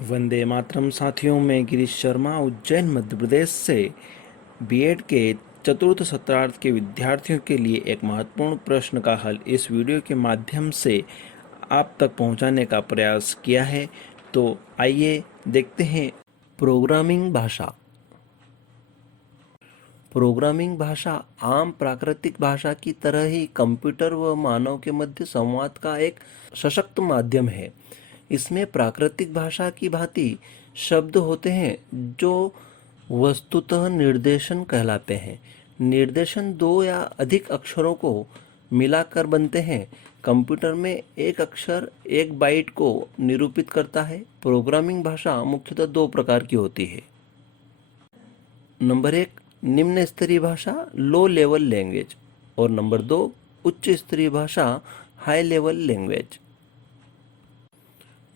वंदे मातरम साथियों, मैं गिरीश शर्मा उज्जैन मध्य प्रदेश से बीएड के चतुर्थ सत्रार्थ के विद्यार्थियों के लिए एक महत्वपूर्ण प्रश्न का हल इस वीडियो के माध्यम से आप तक पहुंचाने का प्रयास किया है। तो आइए देखते हैं। प्रोग्रामिंग भाषा। प्रोग्रामिंग भाषा आम प्राकृतिक भाषा की तरह ही कंप्यूटर व मानव के मध्य संवाद का एक सशक्त माध्यम है। इसमें प्राकृतिक भाषा की भांति शब्द होते हैं जो वस्तुतः निर्देशन कहलाते हैं। निर्देशन दो या अधिक अक्षरों को मिलाकर बनते हैं। कंप्यूटर में एक अक्षर एक बाइट को निरूपित करता है। प्रोग्रामिंग भाषा मुख्यतः दो प्रकार की होती है। नंबर एक, निम्न स्तरीय भाषा लो लेवल लैंग्वेज, और नंबर दो, उच्च स्तरीय भाषा हाई लेवल लैंग्वेज।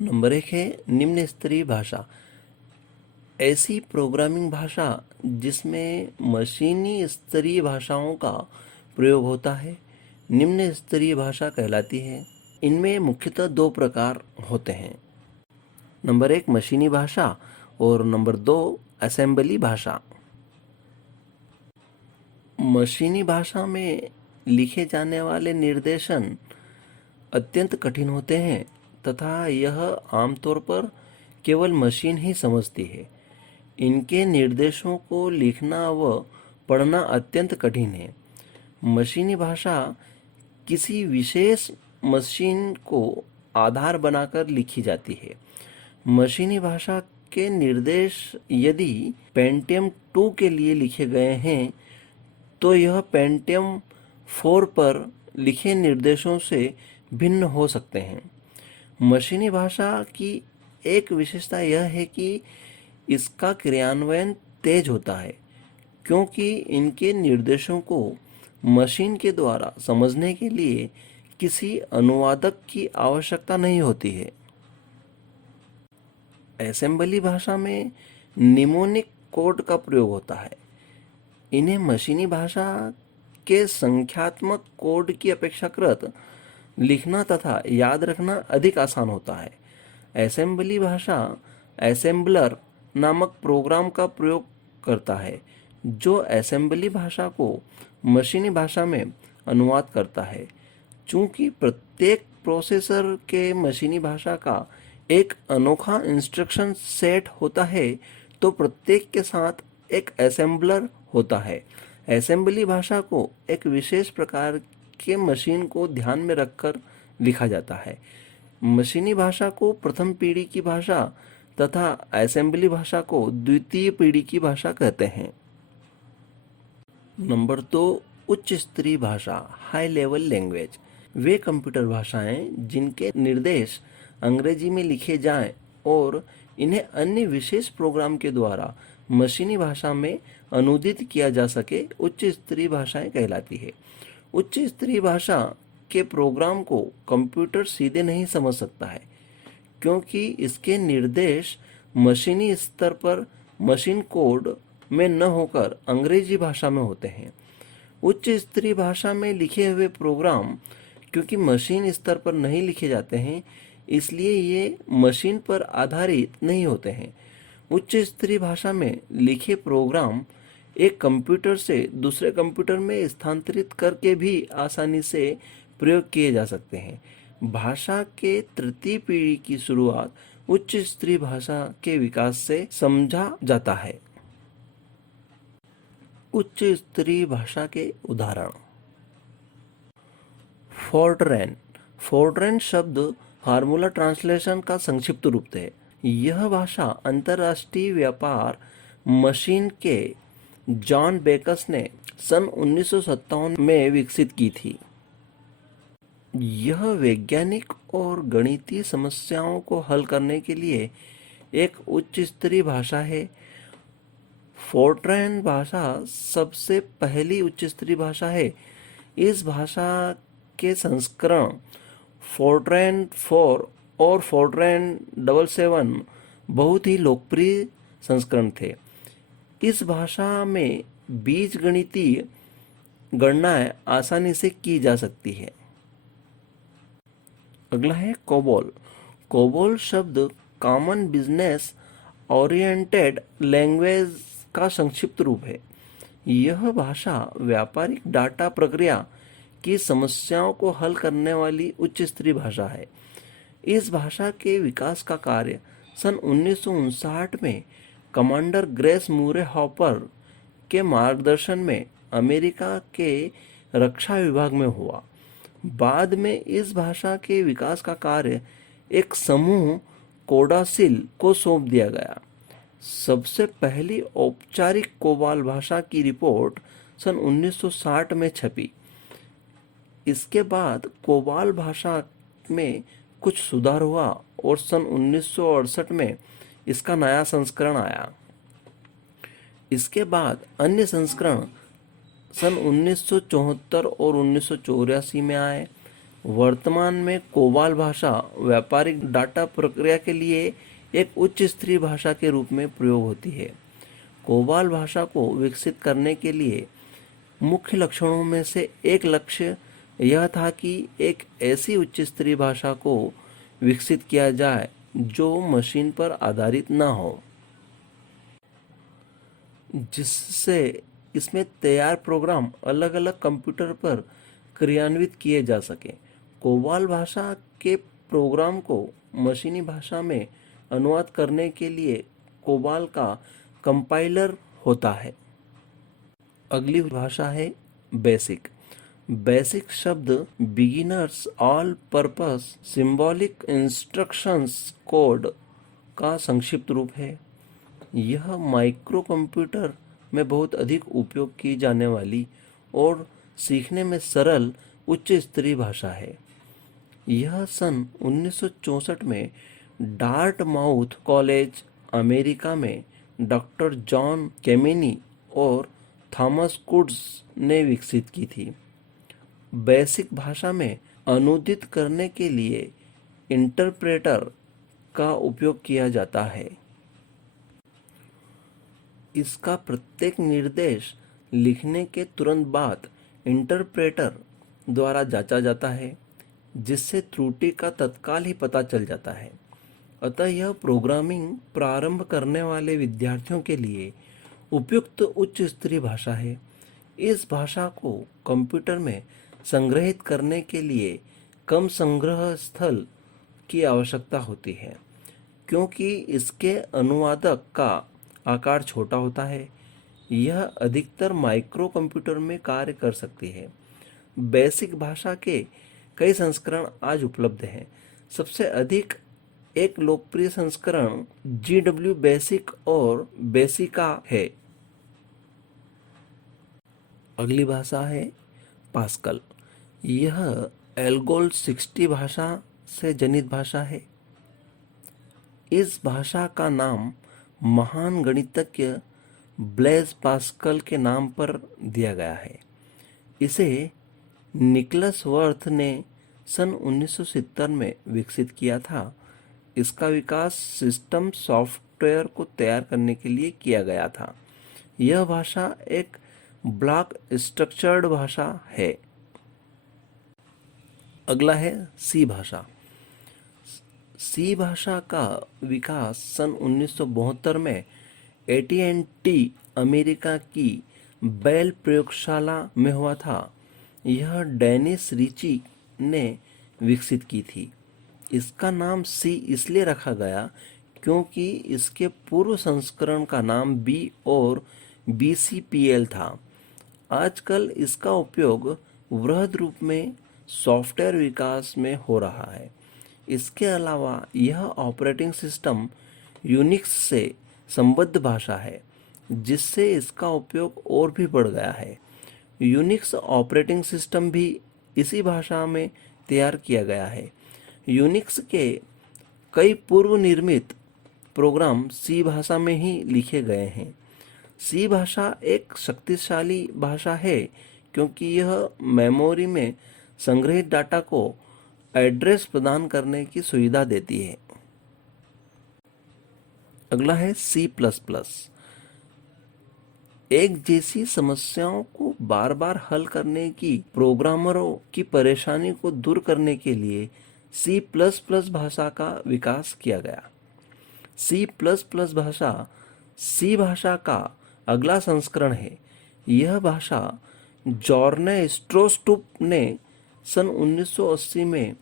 नंबर एक है निम्न स्तरीय भाषा। ऐसी प्रोग्रामिंग भाषा जिसमें मशीनी स्तरीय भाषाओं का प्रयोग होता है निम्न स्तरीय भाषा कहलाती है। इनमें मुख्यतः दो प्रकार होते हैं। नंबर एक, मशीनी भाषा, और नंबर दो, असेंबली भाषा। मशीनी भाषा में लिखे जाने वाले निर्देशन अत्यंत कठिन होते हैं तथा यह आमतौर पर केवल मशीन ही समझती है। इनके निर्देशों को लिखना व पढ़ना अत्यंत कठिन है। मशीनी भाषा किसी विशेष मशीन को आधार बनाकर लिखी जाती है। मशीनी भाषा के निर्देश यदि पेंटियम 2 के लिए लिखे गए हैं तो यह पेंटियम 4 पर लिखे निर्देशों से भिन्न हो सकते हैं। मशीनी भाषा की एक विशेषता यह है कि इसका क्रियान्वयन तेज होता है क्योंकि इनके निर्देशों को मशीन के द्वारा समझने के लिए किसी अनुवादक की आवश्यकता नहीं होती है। असेंबली भाषा में निमोनिक कोड का प्रयोग होता है। इन्हें मशीनी भाषा के संख्यात्मक कोड की अपेक्षाकृत लिखना तथा याद रखना अधिक आसान होता है। असेंबली भाषा असेंबलर नामक प्रोग्राम का प्रयोग करता है जो असेंबली भाषा को मशीनी भाषा में अनुवाद करता है। चूंकि प्रत्येक प्रोसेसर के मशीनी भाषा का एक अनोखा इंस्ट्रक्शन सेट होता है तो प्रत्येक के साथ एक असेंबलर होता है। असेंबली भाषा को एक विशेष प्रकार के मशीन को ध्यान में रखकर लिखा जाता है। मशीनी भाषा को प्रथम पीढ़ी की भाषा तथा असेंबली भाषा को द्वितीय पीढ़ी की भाषा कहते हैं। नंबर दो, उच्च स्तरीय भाषा हाई लेवल लैंग्वेज। वे कंप्यूटर भाषाएं जिनके निर्देश अंग्रेजी में लिखे जाएं और इन्हें अन्य विशेष प्रोग्राम के द्वारा मशीनी भाषा में अनुदित किया जा सके उच्च स्तरीय भाषाएं कहलाती है। उच्च स्तरीय भाषा के प्रोग्राम को कंप्यूटर सीधे नहीं समझ सकता है क्योंकि इसके निर्देश मशीनी स्तर पर मशीन कोड में न होकर अंग्रेजी भाषा में होते हैं। उच्च स्तरीय भाषा में लिखे हुए प्रोग्राम क्योंकि मशीन स्तर पर नहीं लिखे जाते हैं इसलिए ये मशीन पर आधारित नहीं होते हैं। उच्च स्तरीय भाषा में लिखे प्रोग्राम एक कंप्यूटर से दूसरे कंप्यूटर में स्थानांतरित करके भी आसानी से प्रयोग किए जा सकते हैं। भाषा के तृतीय पीढ़ी की शुरुआत उच्च स्तरीय भाषा के विकास से समझा जाता है। उच्च स्तरीय भाषा के उदाहरण। फोर्ट्रैन। फोर्ट्रैन शब्द फार्मूला ट्रांसलेशन का संक्षिप्त रूप है। यह भाषा अंतर्राष्ट्रीय व्यापार मशीन के जॉन बेकस ने सन 1957 में विकसित की थी। यह वैज्ञानिक और गणितीय समस्याओं को हल करने के लिए एक उच्च स्तरीय भाषा है। फोर्ट्रैन भाषा सबसे पहली उच्च स्तरीय भाषा है। इस भाषा के संस्करण फोर्ट्रैन 4 और फोर्ट्रैन 77 बहुत ही लोकप्रिय संस्करण थे। इस भाषा में बीजगणितीय गणनाएं आसानी से की जा सकती है। अगला है कोबोल। कोबोल शब्द कॉमन बिजनेस ओरिएंटेड लैंग्वेज का संक्षिप्त रूप है। यह भाषा व्यापारिक डाटा प्रक्रिया की समस्याओं को हल करने वाली उच्च स्तरीय भाषा है। इस भाषा के विकास का कार्य सन 1959 में कमांडर ग्रेस मूरे हॉपर के मार्गदर्शन में अमेरिका के रक्षा विभाग में हुआ। बाद में इस भाषा के विकास का कार्य एक समूह कोडासिल को सौंप दिया गया। सबसे पहली औपचारिक कोबाल भाषा की रिपोर्ट सन 1960 में छपी। इसके बाद कोबाल भाषा में कुछ सुधार हुआ और सन 1968 में इसका नया संस्करण आया। इसके बाद अन्य संस्करण सन 1974 और 1984 में आए। वर्तमान में कोबाल भाषा व्यापारिक डाटा प्रक्रिया के लिए एक उच्च स्तरीय भाषा के रूप में प्रयोग होती है। कोबाल भाषा को विकसित करने के लिए मुख्य लक्षणों में से एक लक्ष्य यह था कि एक ऐसी उच्च स्तरीय भाषा को विकसित किया जाए जो मशीन पर आधारित न हो, जिससे इसमें तैयार प्रोग्राम अलग अलग कंप्यूटर पर क्रियान्वित किए जा सके। कोबाल भाषा के प्रोग्राम को मशीनी भाषा में अनुवाद करने के लिए कोबाल का कंपाइलर होता है। अगली भाषा है बेसिक। बेसिक शब्द beginners all purpose symbolic instructions code का संक्षिप्त रूप है। यह माइक्रो कंप्यूटर में बहुत अधिक उपयोग की जाने वाली और सीखने में सरल उच्च स्तरीय भाषा है। यह सन 1964 में डार्टमाउथ कॉलेज अमेरिका में डॉक्टर जॉन केमिनी और थॉमस कुड्स ने विकसित की थी। बेसिक भाषा में अनुदित करने के लिए इंटरप्रेटर का उपयोग किया जाता है। इसका प्रत्येक निर्देश लिखने के तुरंत बाद इंटरप्रेटर द्वारा जांचा जाता है, जिससे त्रुटि का तत्काल ही पता चल जाता है। अतः यह प्रोग्रामिंग प्रारंभ करने वाले विद्यार्थियों के लिए उपयुक्त उच्च स्तरीय भाषा है। इस भाषा को कंप्यूटर में संग्रहित करने के लिए कम संग्रह स्थल की आवश्यकता होती है, क्योंकि इसके अनुवादक का आकार छोटा होता है। यह अधिकतर माइक्रो कंप्यूटर में कार्य कर सकती है। बेसिक भाषा के कई संस्करण आज उपलब्ध हैं। सबसे अधिक एक लोकप्रिय संस्करण GW बेसिक और बेसिका है। अगली भाषा है पास्कल। यह एल्गोल 60 भाषा से जनित भाषा है। इस भाषा का नाम महान गणितज्ञ ब्लेज पास्कल के नाम पर दिया गया है। इसे निकलस वर्थ ने सन 1970 में विकसित किया था। इसका विकास सिस्टम सॉफ्टवेयर को तैयार करने के लिए किया गया था। यह भाषा एक ब्लॉक स्ट्रक्चर्ड भाषा है। अगला है सी भाषा। सी भाषा का विकास सन 1972 में AT&T अमेरिका की बेल प्रयोगशाला में हुआ था। यह डेनिस रिची ने विकसित की थी। इसका नाम सी इसलिए रखा गया क्योंकि इसके पूर्व संस्करण का नाम B और BCPL था। आजकल इसका उपयोग वृहद रूप में सॉफ्टवेयर विकास में हो रहा है। इसके अलावा यह ऑपरेटिंग सिस्टम यूनिक्स से संबद्ध भाषा है, जिससे इसका उपयोग और भी बढ़ गया है। यूनिक्स ऑपरेटिंग सिस्टम भी इसी भाषा में तैयार किया गया है। यूनिक्स के कई पूर्व निर्मित प्रोग्राम सी भाषा में ही लिखे गए हैं। सी भाषा एक शक्तिशाली भाषा है क्योंकि यह मेमोरी में संग्रहित डाटा को एड्रेस प्रदान करने की सुविधा देती है। अगला है C++। एक जैसी समस्याओं को बार बार हल करने की प्रोग्रामरों की परेशानी को दूर करने के लिए C++ भाषा का विकास किया गया। C++ भाषा सी भाषा का अगला संस्करण है। यह भाषा जॉर्ने स्ट्रोस्टुप ने सन 1980 में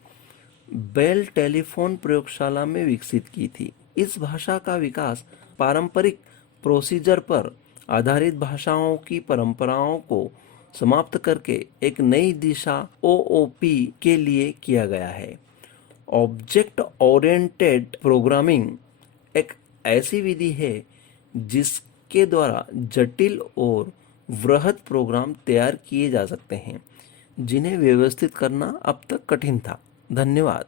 बेल टेलीफोन प्रयोगशाला में विकसित की थी। इस भाषा का विकास पारंपरिक प्रोसीजर पर आधारित भाषाओं की परंपराओं को समाप्त करके एक नई दिशा ओओपी के लिए किया गया है। ऑब्जेक्ट ओरिएंटेड प्रोग्रामिंग एक ऐसी विधि है जिसके द्वारा जटिल और वृहद प्रोग्राम तैयार किए जा सकते हैं जिन्हें व्यवस्थित करना अब तक कठिन था। धन्यवाद।